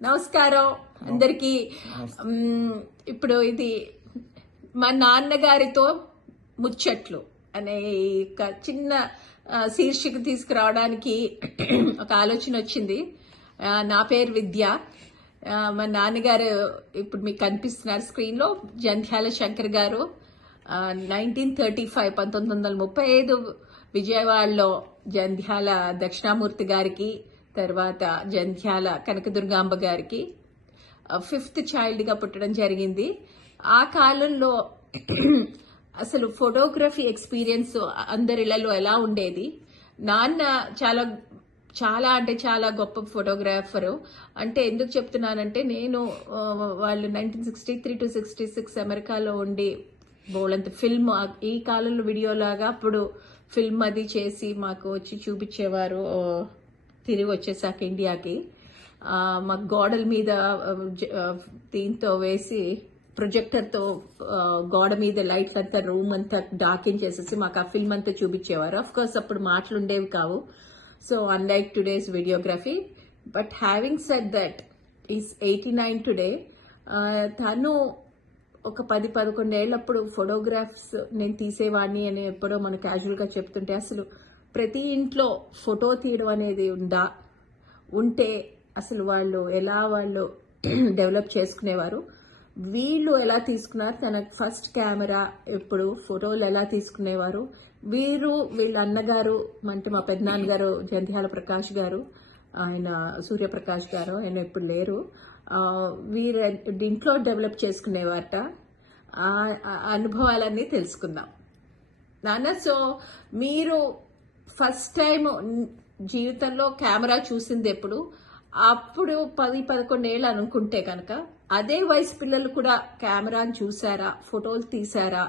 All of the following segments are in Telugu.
నమస్కారం అందరికి. ఇప్పుడు ఇది మా నాన్నగారితో ముచ్చట్లు అనే ఒక చిన్న శీర్షిక తీసుకురావడానికి ఒక ఆలోచన వచ్చింది. నా పేరు విద్య. మా నాన్నగారు ఇప్పుడు మీకు కనిపిస్తున్నారు స్క్రీన్ లో, జంధ్యాల శంకర్ గారు. 1935 విజయవాడలో జంధ్యాల దక్షిణామూర్తి గారికి, తర్వాత జంధ్యాల కనకదుర్గాంబ గారికి 5th చైల్డ్ గా పుట్టడం జరిగింది. ఆ కాలంలో అసలు ఫోటోగ్రఫీ ఎక్స్పీరియన్స్ అందరిళ్లలో ఎలా ఉండేది? నాన్న చాలా చాలా అంటే చాలా గొప్ప ఫోటోగ్రాఫరు. అంటే ఎందుకు చెప్తున్నానంటే, నేను వాళ్ళు 1963 to 66 అమెరికాలో ఉండి బోలంత ఫిల్మ్, ఈ కాలంలో వీడియోలాగా అప్పుడు ఫిల్మ్ అది చేసి మాకు వచ్చి చూపించేవారు. తిరిగి వచ్చేసాక ఇండియాకి మాకు గోడల మీద దీంతో వేసి ప్రొజెక్టర్తో గోడ మీద లైట్స్ అంతా రూమ్ అంతా డార్కించేసేసి మాకు ఆ ఫిల్మ్ అంతా చూపించేవారు. అఫ్ కోర్స్ అప్పుడు మాటలు ఉండేవి కావు. So unlike today's videography. But having said that, is 89 today. తను ఒక 10-11 ఏళ్ళప్పుడు ఫోటోగ్రాఫ్స్ నేను తీసేవాడిని అని ఎప్పుడో మనం క్యాజువల్ గా చెప్తుంటే, అసలు ప్రతి ఇంట్లో ఫోటో తీయడం అనేది ఉంటే అసలు వాళ్ళు ఎలా డెవలప్ చేసుకునేవారు, వీళ్ళు ఎలా తీసుకున్నారు, తన ఫస్ట్ కెమెరా ఎప్పుడు, ఫోటోలు ఎలా తీసుకునేవారు, వీళ్ళ అన్నగారు అంటే మా పెద్దనాన్నగారు జంధ్యాల ప్రకాష్ గారు, ఆయన సూర్యప్రకాష్ గారు, ఆయన ఇప్పుడు లేరు, వీరు ఇంట్లో డెవలప్ చేసుకునేవారట. ఆ అనుభవాలన్నీ తెలుసుకుందాం నాన్న. సో మీరు ఫస్ట్ టైం జీవితంలో కెమెరా చూసింది ఎప్పుడు? అప్పుడు 10-11 ఏళ్ళు అనుకుంటే కనుక, అదే వయసు పిల్లలు కూడా కెమెరాని చూసారా, ఫోటోలు తీసారా?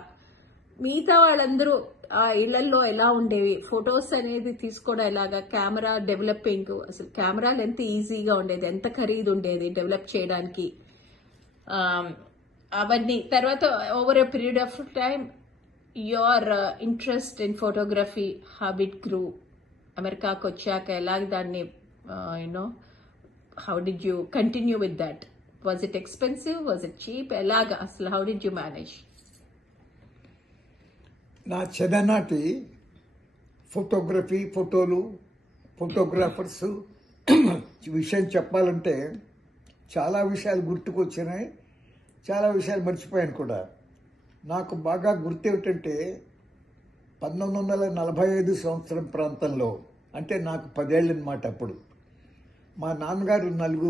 మిగతా వాళ్ళందరూ ఆ ఇళ్లలో ఎలా ఉండేవి ఫొటోస్ అనేది తీసుకోవడం, ఎలాగా కెమెరా డెవలపింగ్, అసలు కెమెరాలు ఎంత ఈజీగా ఉండేది, ఎంత ఖరీదు ఉండేది డెవలప్ చేయడానికి, అవన్నీ. తర్వాత over a period of time your interest in photography habit grew. అమెరికాకు వచ్చాక ఎలాగ దాన్ని how did you continue with that? Was it expensive, was it cheap, ఎలాగా అసలు హౌ డిడ్ యూ మేనేజ్? నా చిన్ననాటి ఫోటోలు, ఫోటోగ్రాఫర్స్ విషయం చెప్పాలంటే చాలా విషయాలు గుర్తుకొచ్చినాయి, చాలా విషయాలు మర్చిపోయాను కూడా. నాకు బాగా గుర్తేమిటంటే 1945 సంవత్సరం ప్రాంతంలో, అంటే నాకు 10 ఏళ్ళు అన్నమాట. అప్పుడు మా నాన్నగారు 4